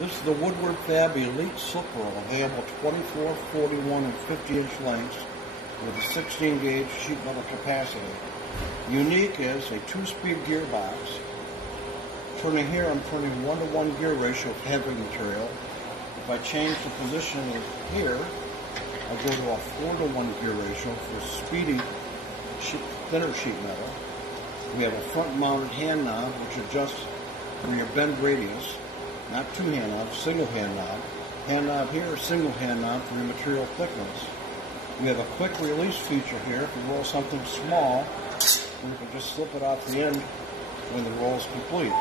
This is the Woodward Fab Elite Slip Roll, available 24, 41, and 50-inch lengths with a 16-gauge sheet metal capacity. Unique is a 2-speed gearbox. Turning here, I'm turning 1-to-1 gear ratio of heavy material. If I change the positioning here, I'll go to a 4-to-1 gear ratio for speedy, thinner sheet metal. We have a front-mounted hand knob which adjusts for your bend radius. Not two hand knobs, single hand knob. Hand knob here, single hand knob for your material thickness. We have a quick release feature here. If you roll something small, you can just slip it off the end when the roll is complete.